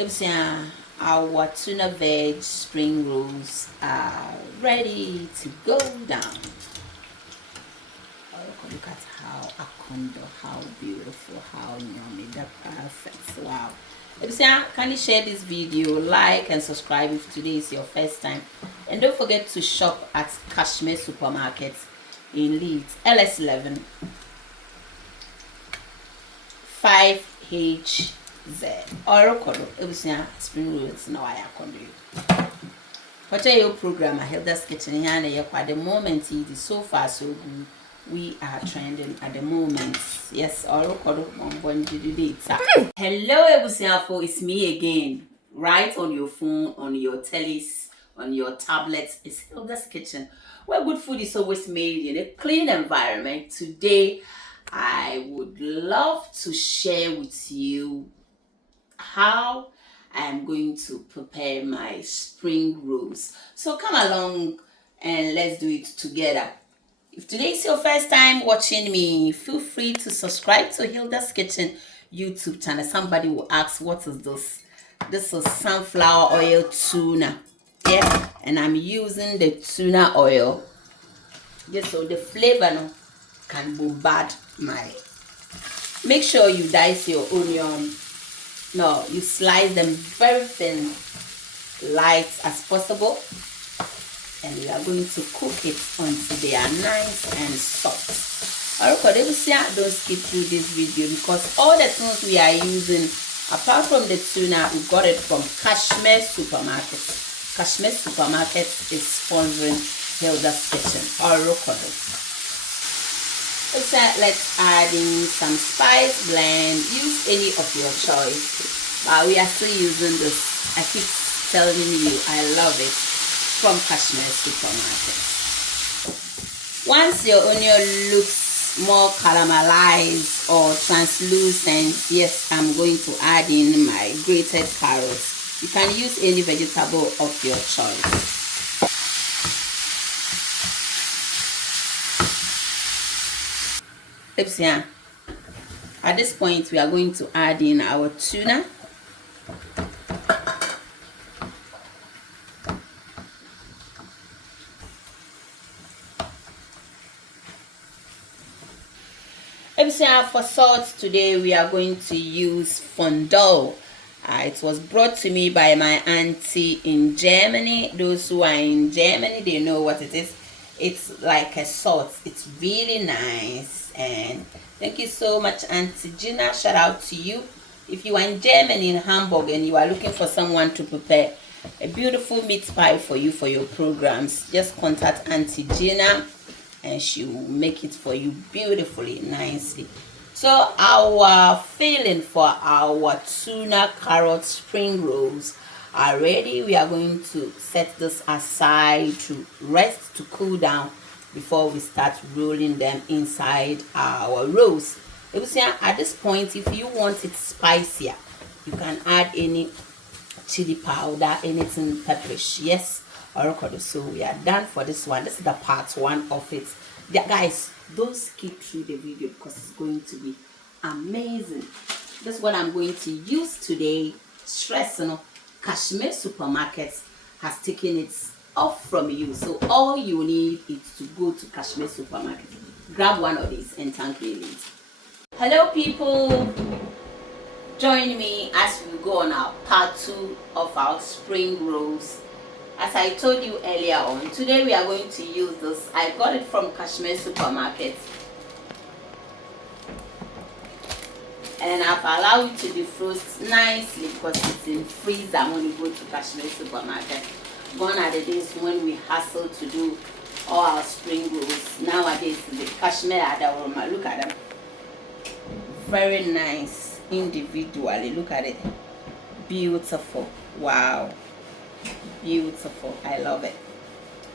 Our tuna veg spring rolls are ready to go down. Look at how akondo, how beautiful, how yummy, that perfect. Wow. Can you share this video, like and subscribe if today is your first time, and don't forget to shop at Kashmir Supermarket in Leeds, LS11 5HZ. Orokodo spring rolls now I akondo. What are your program? Hilda's Kitchen here and at the moment it is so far so good. We are trending at the moment. Yes, Orokodo Hello Ebusiafo, it's me again. Right on your phone, on your tellies, on your tablets. It's Hilda's Kitchen, where good food is always made in a clean environment. Today I would love to share with you how I'm going to prepare my spring rolls. So come along and let's do it together. If today is your first time watching me, feel free to subscribe to Hilda's Kitchen YouTube channel. Somebody will ask, what is this? This is sunflower oil tuna. Yeah, and I'm using the tuna oil just so the flavor can bombard my. Make sure you dice your onion. No, you slice them very thin, light as possible, and we are going to cook it until they are nice and soft. Don't skip through this video because all the things we are using, apart from the tuna, we got it from Kashmir Supermarket. Kashmir Supermarket is sponsoring Hilda's Kitchen. Let's add in some spice blend. Use any of your choice. But we are still using this. I keep telling you, I love it, from Kashmir Supermarket. Once your onion looks more caramelized or translucent, yes, I'm going to add in my grated carrots. You can use any vegetable of your choice. At this point, we are going to add in our tuna. For salt today, we are going to use fondue. It was brought to me by my auntie in Germany. Those who are in Germany, they know what it is. It's like a salt. It's really nice. And thank you so much, Auntie Gina. Shout out to you. If you are in Germany, in Hamburg, and you are looking for someone to prepare a beautiful meat pie for you for your programs, just contact Auntie Gina and she will make it for you beautifully, nicely. So our filling for our tuna carrot spring rolls are ready. We are going to set this aside to rest, to cool down before we start rolling them inside our rolls. At this point, if you want it spicier, you can add any chili powder, anything pepperish. Yes, so we are done for this one. This is the part one of it. Yeah, guys, don't skip through the video because it's going to be amazing. This is what I'm going to use today. Kashmir Supermarket has taken it off from you, so all you need is to go to Kashmir Supermarket, grab one of these and thank me later. Hello people, join me as we go on our part 2 of our spring rolls. As I told you earlier on, today we are going to use this. I got it from Kashmir Supermarket, and I've allowed it to defrost nicely because it's in freezer when you go to Kashmir Supermarket. Gone are the days when we hustle to do all our spring rolls. Nowadays, the Kashmir Adawama, look at them. Very nice individually. Look at it. Beautiful. Wow. Beautiful. I love it.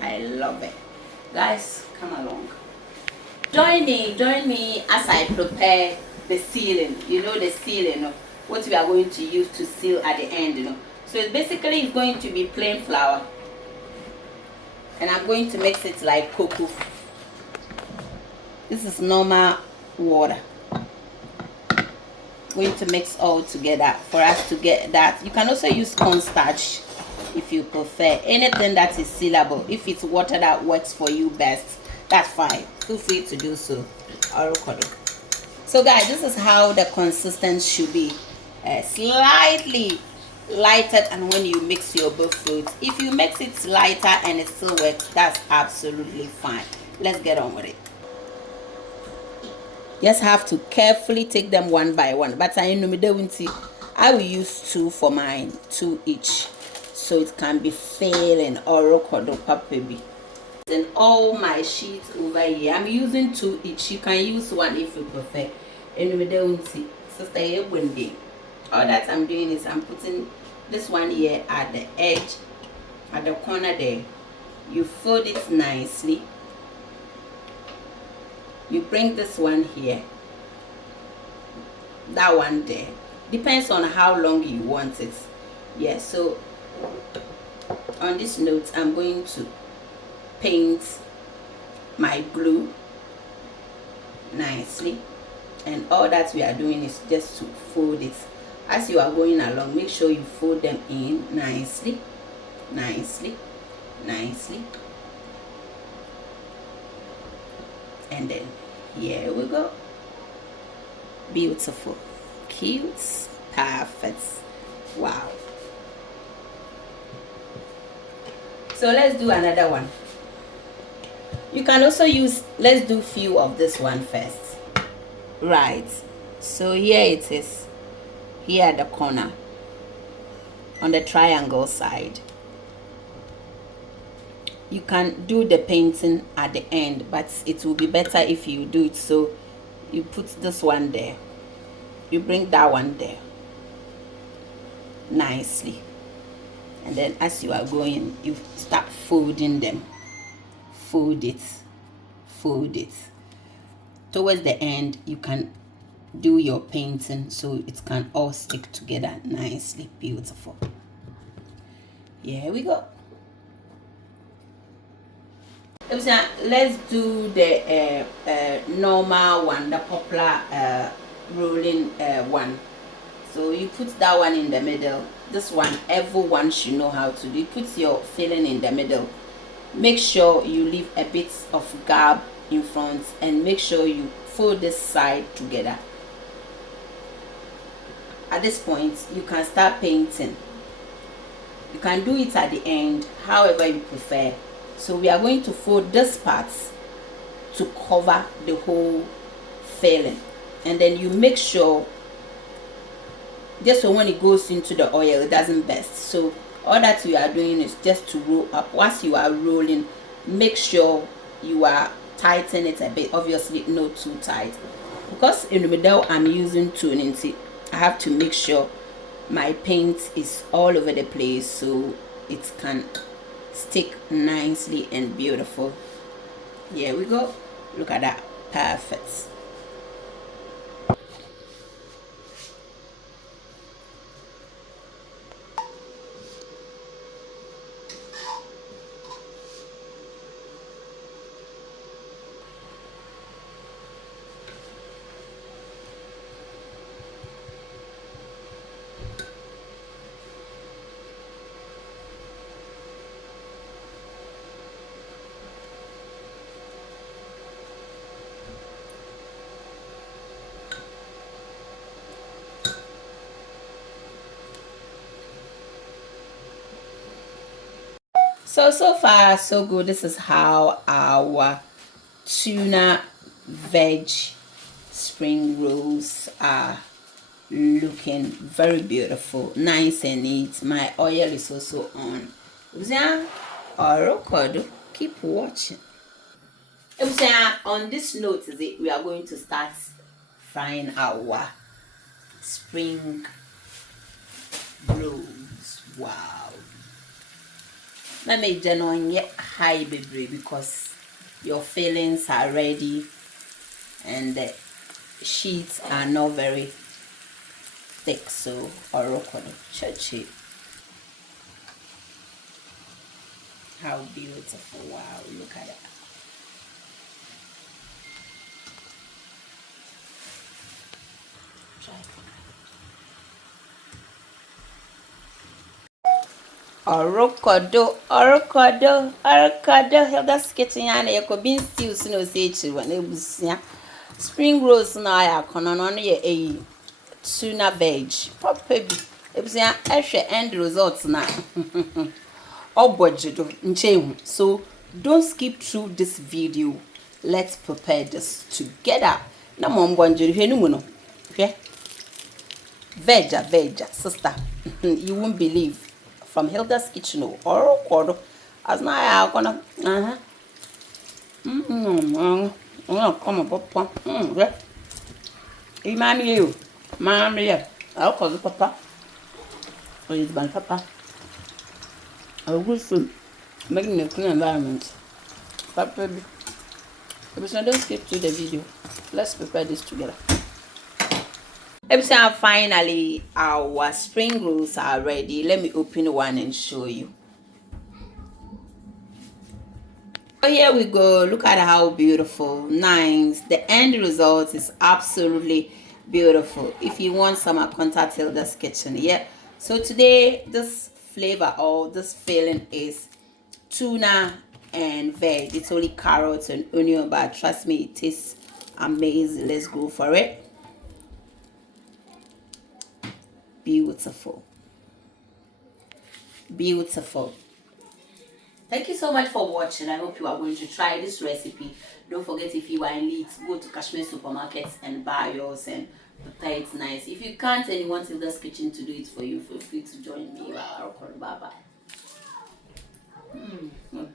I love it. Guys, come along. Join me as I prepare the sealing. You know the sealing, what we are going to use to seal at the end, So it's going to be plain flour, and I'm going to mix it like cocoa. This is normal water. going to mix all together for us to get that. You can also use cornstarch if you prefer, anything that is sealable. If it's water that works for you best, that's fine, feel free to do so. So guys, this is how the consistency should be, slightly lighter. And when you mix your both fruits, if you mix it lighter and it still works, that's absolutely fine. Let's get on with it. Just have to carefully take them one by one, but I will use 2 for mine, 2 each, so it can be fair and orokodo papebi. And all my sheets over here, I'm using 2 each. You can use 1 if you prefer. And sister, all that I'm doing is I'm putting this one here at the edge, at the corner there. You fold it nicely. You bring this one here, that one there. Depends on how long you want it. Yeah, so on this note, I'm going to paint my glue nicely, and all that we are doing is just to fold it. As you are going along, make sure you fold them in nicely, nicely, nicely. And then here we go. Beautiful, cute, perfect. Wow. So let's do another one. You can also use, let's do few of this one first. Right, so here it is, here at the corner on the triangle side. You can do the painting at the end, but it will be better if you do it. So you put this one there, you bring that one there nicely, and then as you are going, you start folding them. Fold it, fold it. Towards the end, you can do your painting so it can all stick together nicely. Beautiful. Here we go. Let's do the normal one, the popular rolling one. So you put that one in the middle. This one everyone should know how to do. You put your filling in the middle. Make sure you leave a bit of gap in front, and make sure you fold this side together. At this point, you can start painting. You can do it at the end, however you prefer. So we are going to fold this part to cover the whole filling, and then you make sure just so when it goes into the oil, it doesn't burst. So all that you are doing is just to roll up. Once you are rolling, make sure you are tighten it a bit. Obviously not too tight, because in the middle I'm using tuna. I have to make sure my paint is all over the place so it can stick nicely and beautiful. Here we go. Look at that. Perfect. So far so good. This is how our tuna veg spring rolls are looking. Very beautiful, nice and neat. My oil is also on. Keep watching. On this note, we are going to start frying our spring rolls. Wow. Let me get high, baby, because your fillings are ready and the sheets are not very thick. So churchy. How beautiful. Wow, look at that. Try. Orokodo, orokodo, orokodo. Hilda's kitchen and a bean stews no say when it was spring rolls na ya kono no ye a tuna veg. Papa bi. It was end results na. Obojido nchehu. So don't skip through this video. Let's prepare this together. Na mom bonjiri hwenu mu no. Hwe. Veja, sister. You won't believe. From Hilda's kitchen or quarter. As now I gonna come up papa. Yeah. You. Mommy, yeah. I'll call the papa. Oh, it's my papa. A good food. Making a clean environment. Papa, so don't skip to the video. Let's prepare this together. Finally, our spring rolls are ready. Let me open one and show you. So here we go. Look at how beautiful, nice. The end result is absolutely beautiful. If you want some, contact Hilda's Kitchen. Yeah. So today, this flavor or this filling is tuna and veg. It's only carrots and onion, but trust me, it tastes amazing. Let's go for it. Beautiful. Thank you so much for watching. I hope you are going to try this recipe. Don't forget, if you are in Leeds, go to Kashmir supermarkets and buy yours and prepare it nice. If you can't and you want Hilda's Kitchen to do it for you, feel free to join me. Bye bye.